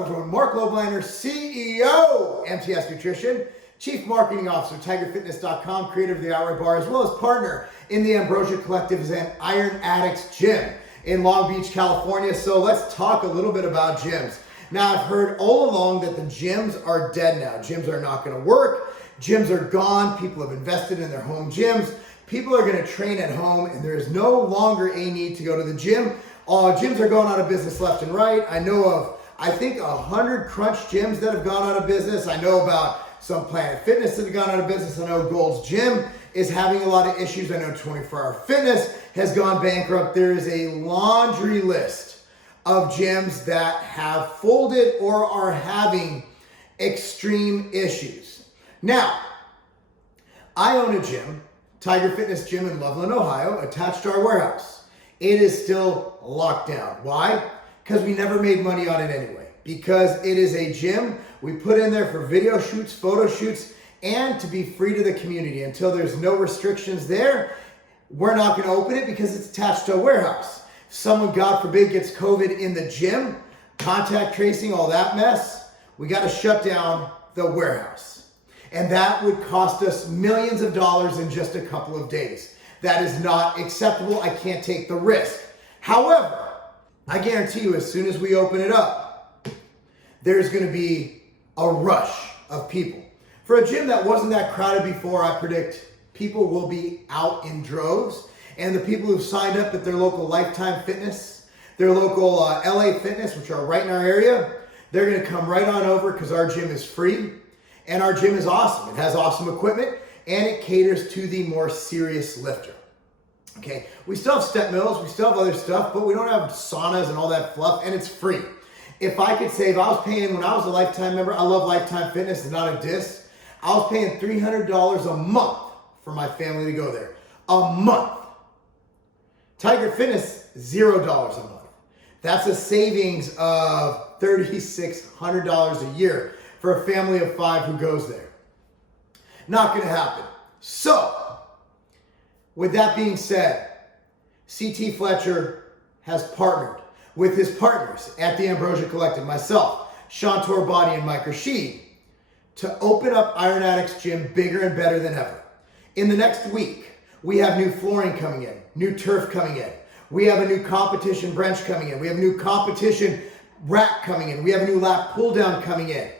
everyone? Marc Lobliner, CEO, MTS Nutrition, Chief Marketing Officer, TigerFitness.com, creator of the Hour Bar, as well as partner in the Ambrosia Collective's and Iron Addicts Gym in Long Beach, California. So let's talk a little bit about gyms. Now, I've heard all along that the gyms are dead now. Gyms are not going to work. Gyms are gone. People have invested in their home gyms. People are going to train at home, and there is no longer a need to go to the gym. Gyms are going out of business left and right. I know of, I think, 100 Crunch gyms that have gone out of business. I know about some Planet Fitness that have gone out of business. I know Gold's Gym is having a lot of issues. I know 24 Hour Fitness has gone bankrupt. There is a laundry list of gyms that have folded or are having extreme issues. Now, I own a gym, Tiger Fitness Gym in Lobliner, Ohio, attached to our warehouse. It is still locked down. Why? Because we never made money on it anyway. Because it is a gym we put in there for video shoots, photo shoots, and to be free to the community. Until there's no restrictions there, we're not going to open it because it's attached to a warehouse. If someone, God forbid, gets COVID in the gym, contact tracing, all that mess, we got to shut down the warehouse. And that would cost us millions of dollars in just a couple of days. That is not acceptable. I can't take the risk. However, I guarantee you, as soon as we open it up, there's going to be a rush of people. For a gym that wasn't that crowded before, I predict people will be out in droves. And the people who've signed up at their local Lifetime Fitness, their local LA Fitness, which are right in our area, they're going to come right on over because our gym is free. And our gym is awesome. It has awesome equipment, and it caters to the more serious lifter. Okay, we still have step mills, we still have other stuff, but we don't have saunas and all that fluff, and it's free. If I could save, I was paying, when I was a Lifetime member, I love Lifetime Fitness, it's not a diss. I was paying $300 a month for my family to go there. A month. Tiger Fitness, $0 a month. That's a savings of $3,600 a year for a family of 5 who goes there. Not going to happen. So, with that being said, CT Fletcher has partnered with his partners at the Ambrosia Collective, myself, Sean Torbody, and Mike Rashid, to open up Iron Addicts Gym bigger and better than ever. In the next week, we have new flooring coming in, new turf coming in. We have a new competition bench coming in. We have a new competition rack coming in. We have a new lap pull down coming in.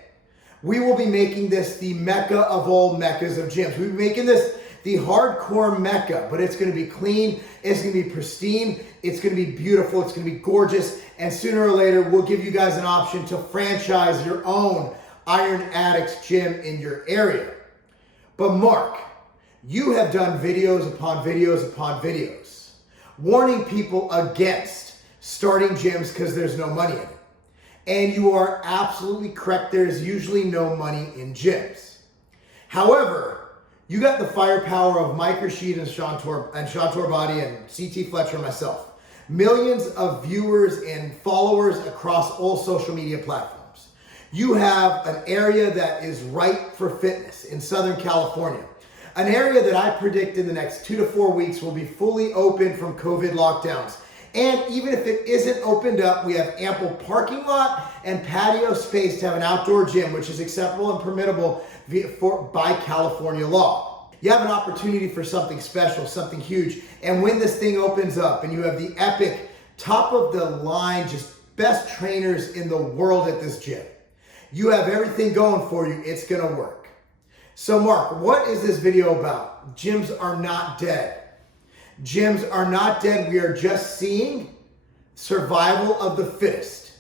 We will be making this the mecca of all meccas of gyms. We'll be making this the hardcore mecca, but it's going to be clean, it's going to be pristine, it's going to be beautiful, it's going to be gorgeous, and sooner or later, we'll give you guys an option to franchise your own Iron Addicts Gym in your area. But Marc, you have done videos upon videos upon videos, warning people against starting gyms because there's no money in it. And you are absolutely correct. There's usually no money in gyms. However, you got the firepower of Mike Rashid and Sean Torbody and CT Fletcher and myself. Millions of viewers and followers across all social media platforms. You have an area that is ripe for fitness in Southern California. An area that I predict in the next 2 to 4 weeks will be fully open from COVID lockdowns. And even if it isn't opened up, we have ample parking lot and patio space to have an outdoor gym, which is acceptable and permittable by California law. You have an opportunity for something special, something huge. And when this thing opens up and you have the epic, top of the line, just best trainers in the world at this gym, you have everything going for you. It's going to work. So Marc, what is this video about? Gyms are not dead. Gyms are not dead. We are just seeing survival of the fittest.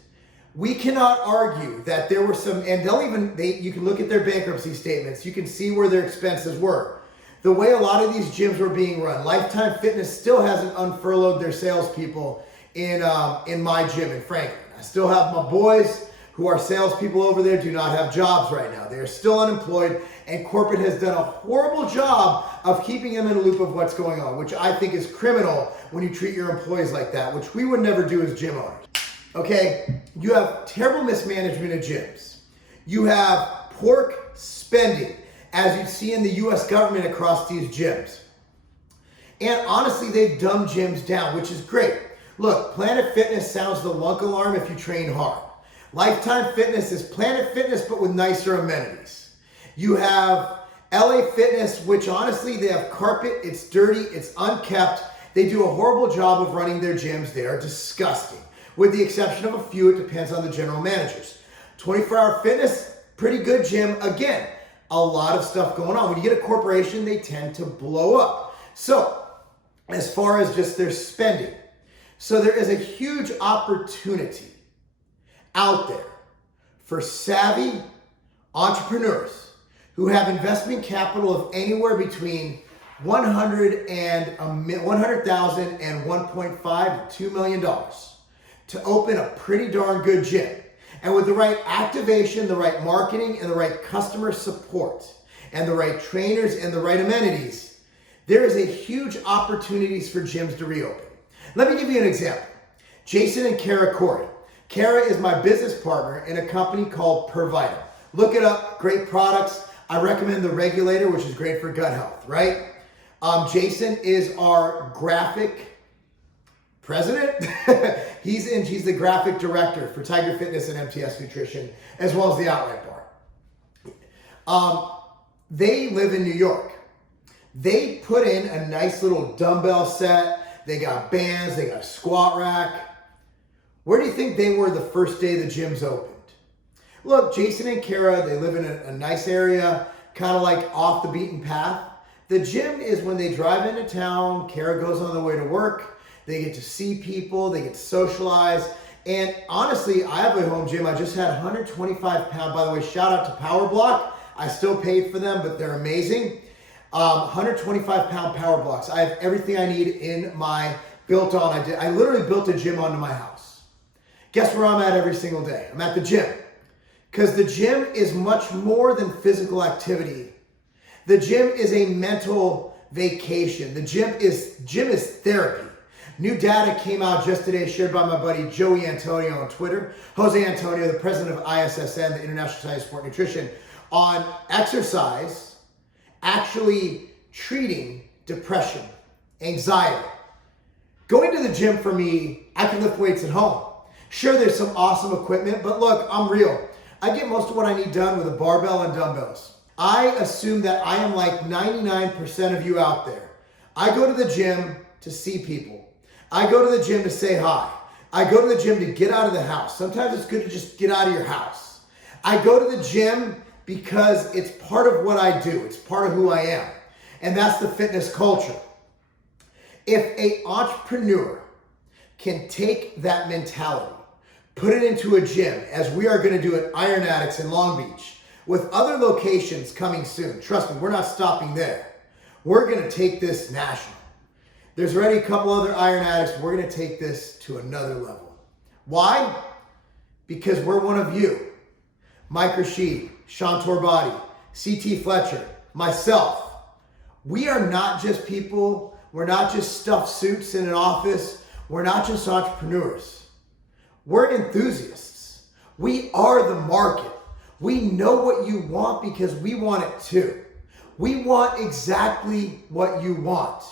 We cannot argue that there were some, and you can look at their bankruptcy statements. You can see where their expenses were. The way a lot of these gyms were being run. Lifetime Fitness still hasn't unfurloughed their salespeople in my gym in Franklin. I still have my boys who are salespeople over there do not have jobs right now. They are still unemployed, and corporate has done a horrible job of keeping them in a loop of what's going on, which I think is criminal when you treat your employees like that, which we would never do as gym owners. Okay, you have terrible mismanagement of gyms. You have pork spending, as you see in the US government across these gyms. And honestly, they've dumbed gyms down, which is great. Look, Planet Fitness sounds the lunk alarm if you train hard. Lifetime Fitness is Planet Fitness, but with nicer amenities. You have LA Fitness, which honestly, they have carpet, it's dirty, it's unkept. They do a horrible job of running their gyms. They are disgusting. With the exception of a few, it depends on the general managers. 24-Hour Fitness, pretty good gym. Again, a lot of stuff going on. When you get a corporation, they tend to blow up. So, as far as just their spending, so there is a huge opportunity out there for savvy entrepreneurs who have investment capital of anywhere between $100,000 and $1.5 to $2 million to open a pretty darn good gym. And with the right activation, the right marketing, and the right customer support, and the right trainers and the right amenities, there is a huge opportunities for gyms to reopen. Let me give you an example. Jason and Kara Corey. Kara is my business partner in a company called Pervital. Look it up, great products. I recommend the Regulator, which is great for gut health, right? Jason is our graphic president. He's the graphic director for Tiger Fitness and MTS Nutrition, as well as the Outlet Bar. They live in New York. They put in a nice little dumbbell set. They got bands, they got a squat rack. Where do you think they were the first day the gyms opened? Look, Jason and Kara, they live in a nice area, kind of like off the beaten path. The gym is when they drive into town, Kara goes on the way to work, they get to see people, they get to socialize. And honestly, I have a home gym. I just had 125 pound, by the way, shout out to Power Block. I still paid for them, but they're amazing. 125 pound power blocks. I have everything I need in my built on. I literally built a gym onto my house. Guess where I'm at every single day? I'm at the gym. Because the gym is much more than physical activity. The gym is a mental vacation. The gym is therapy. New data came out just today, shared by my buddy Joey Antonio on Twitter. Jose Antonio, the president of ISSN, the International Society of Sport Nutrition, on exercise actually treating depression, anxiety. Going to the gym for me, I can lift weights at home. Sure, there's some awesome equipment, but look, I'm real. I get most of what I need done with a barbell and dumbbells. I assume that I am like 99% of you out there. I go to the gym to see people. I go to the gym to say hi. I go to the gym to get out of the house. Sometimes it's good to just get out of your house. I go to the gym because it's part of what I do. It's part of who I am. And that's the fitness culture. If an entrepreneur can take that mentality, put it into a gym, as we are going to do at Iron Addicts in Long Beach, with other locations coming soon. Trust me, we're not stopping there. We're going to take this national. There's already a couple other Iron Addicts. We're going to take this to another level. Why? Because we're one of you. Mike Rashid, Sean Torbati, CT Fletcher, myself. We are not just people. We're not just stuffed suits in an office. We're not just entrepreneurs. We're enthusiasts. We are the market. We know what you want because we want it too. We want exactly what you want.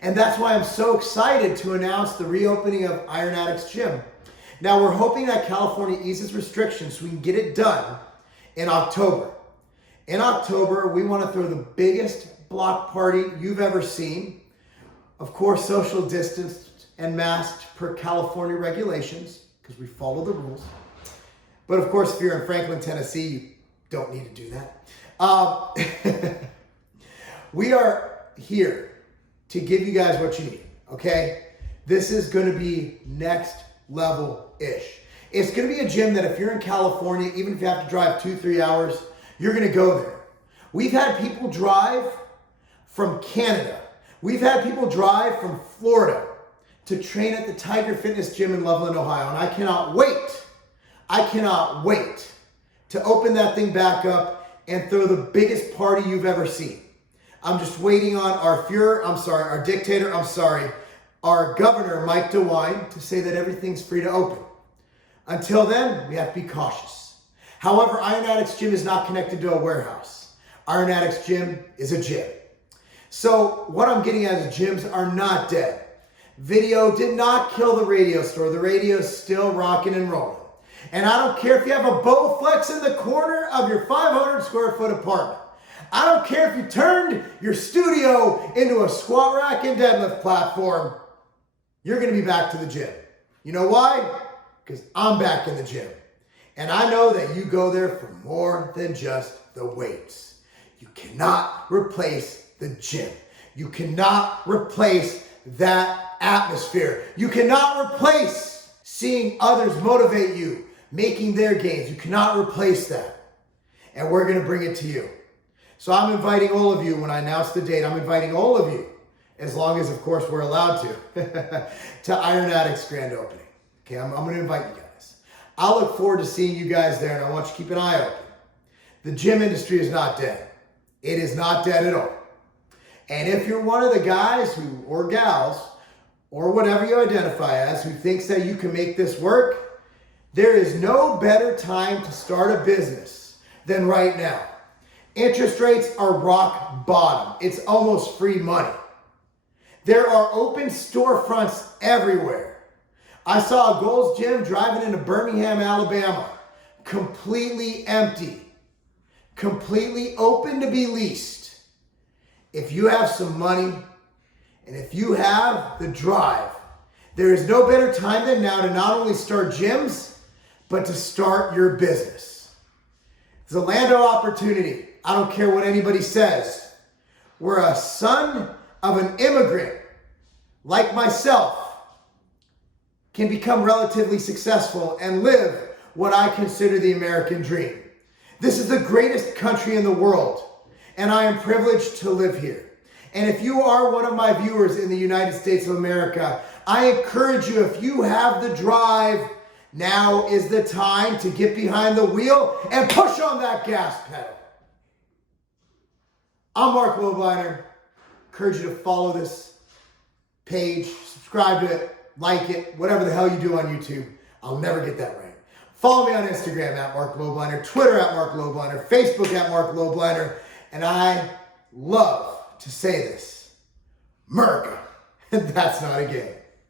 And that's why I'm so excited to announce the reopening of Iron Addicts Gym. Now we're hoping that California eases restrictions so we can get it done in October. In October, we want to throw the biggest block party you've ever seen. Of course, social distanced and masked per California regulations because we follow the rules. But of course, if you're in Franklin, Tennessee, you don't need to do that. We are here to give you guys what you need, okay? This is gonna be next level-ish. It's gonna be a gym that if you're in California, even if you have to drive 2-3 hours, you're gonna go there. We've had people drive from Canada. We've had people drive from Florida to train at the Tiger Fitness Gym in Loveland, Ohio. And I cannot wait to open that thing back up and throw the biggest party you've ever seen. I'm just waiting on our governor, Mike DeWine, to say that everything's free to open. Until then, we have to be cautious. However, Iron Addicts Gym is not connected to a warehouse. Iron Addicts Gym is a gym. So what I'm getting at is gyms are not dead. Video did not kill the radio store. The radio is still rocking and rolling. And I don't care if you have a Bowflex in the corner of your 500 square foot apartment. I don't care if you turned your studio into a squat rack and deadlift platform. You're going to be back to the gym. You know why? Because I'm back in the gym. And I know that you go there for more than just the weights. You cannot replace the gym. You cannot replace that atmosphere. You cannot replace seeing others motivate you, making their gains. You cannot replace that. And we're going to bring it to you. So I'm inviting all of you, when I announce the date, I'm inviting all of you, as long as, of course, we're allowed to Iron Addicts grand opening. Okay, I'm going to invite you guys. I look forward to seeing you guys there, and I want you to keep an eye open. The gym industry is not dead. It is not dead at all. And if you're one of the guys who, or gals, or whatever you identify as, who thinks that you can make this work, there is no better time to start a business than right now. Interest rates are rock bottom. It's almost free money. There are open storefronts everywhere. I saw a Gold's Gym driving into Birmingham, Alabama, completely empty, completely open to be leased. If you have some money and if you have the drive, there is no better time than now to not only start gyms, but to start your business. It's a land of opportunity. I don't care what anybody says. We're a son of an immigrant, like myself, can become relatively successful and live what I consider the American dream. This is the greatest country in the world, and I am privileged to live here. And if you are one of my viewers in the United States of America, I encourage you, if you have the drive, now is the time to get behind the wheel and push on that gas pedal. I'm Marc Lobliner. Encourage you to follow this page, subscribe to it, like it, whatever the hell you do on YouTube. I'll never get that right. Follow me on Instagram at Marc Lobliner, Twitter at Marc Lobliner, Facebook at Marc Lobliner, and I love to say this, America, and that's not a game.